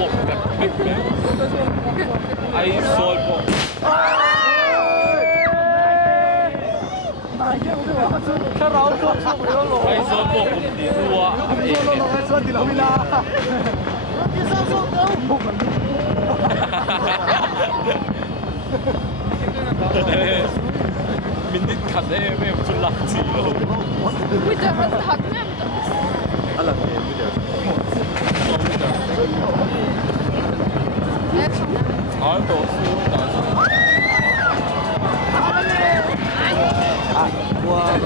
วกแบบปิดเลยไอ้โซนพวกไอ้โซนพวกผมดีหัวเองมินดิขัดได้ไม่ชุนหลักสี่โล With the hot man. Alla med video. Ja, då så Wow.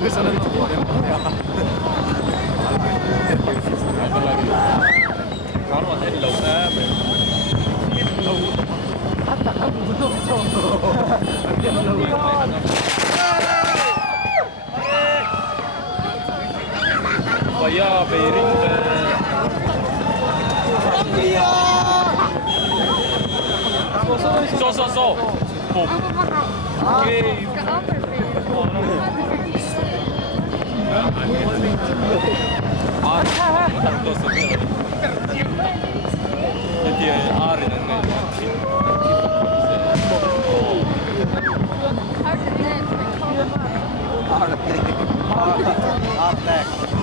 Questa non lo vuole. Nó là thấy lục á và do bị rinh so một cái 또 쓰면 뒤에 R는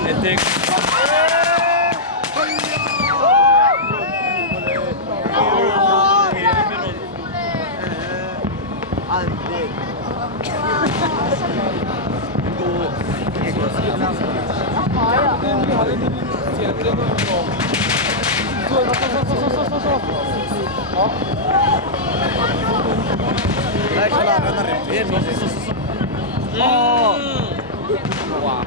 에텍 Dai che la prendo a 와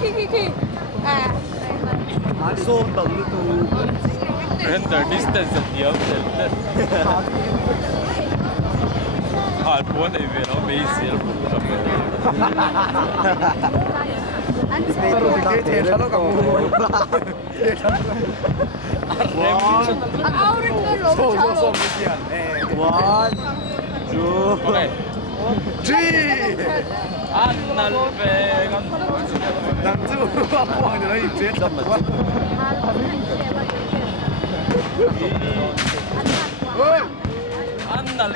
Ki. So tanto render distance nhiều đến hỏi muốn này về nó mấy xí lắm che te lo capo. So One, two, ok three. ăn năn về con 남주 아빠가 내가 이제 잠깐만. ăn năn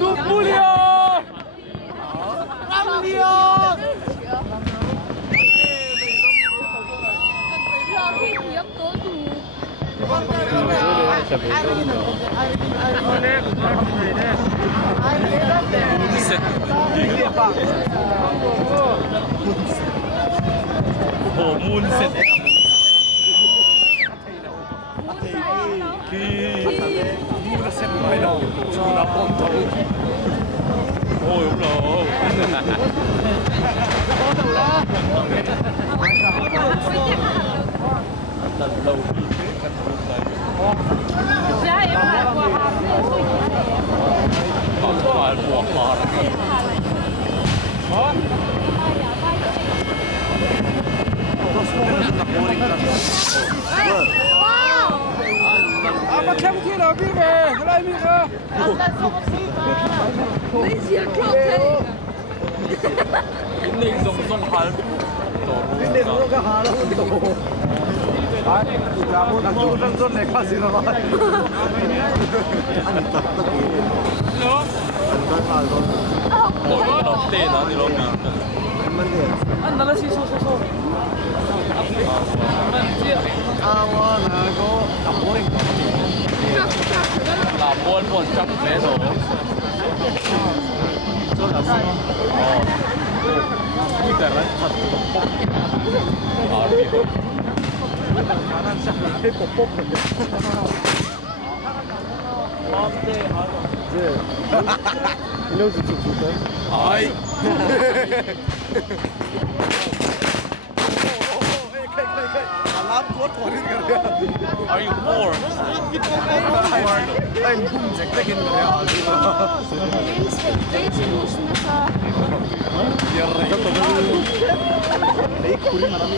Napoleon! Napoleon! Khi kiếm tố thủ. Set. 오, 문셋. Una semana una ponta. 오, 올라. lần đầu tiên cái Dạ em là của Hà còn phải buộc bò mà kém khi nào biết về cái này biết cơ Lấy gì không thể 인생 정성 할 근데 너가 하라고 또. 아니, 나무 나무 정선 내가 싫어. 아니, 답답해. mỗi cái đầu tiên đó thì nó bị anh là gì so 아와나고 나보링 là buôn trăm vé rồi 이따라 알려줄 수 있을까요? 아이 알람 곧 버리는 거야. are you bored 아니 무슨 잭잭인 거야. 내 꿀이 말하는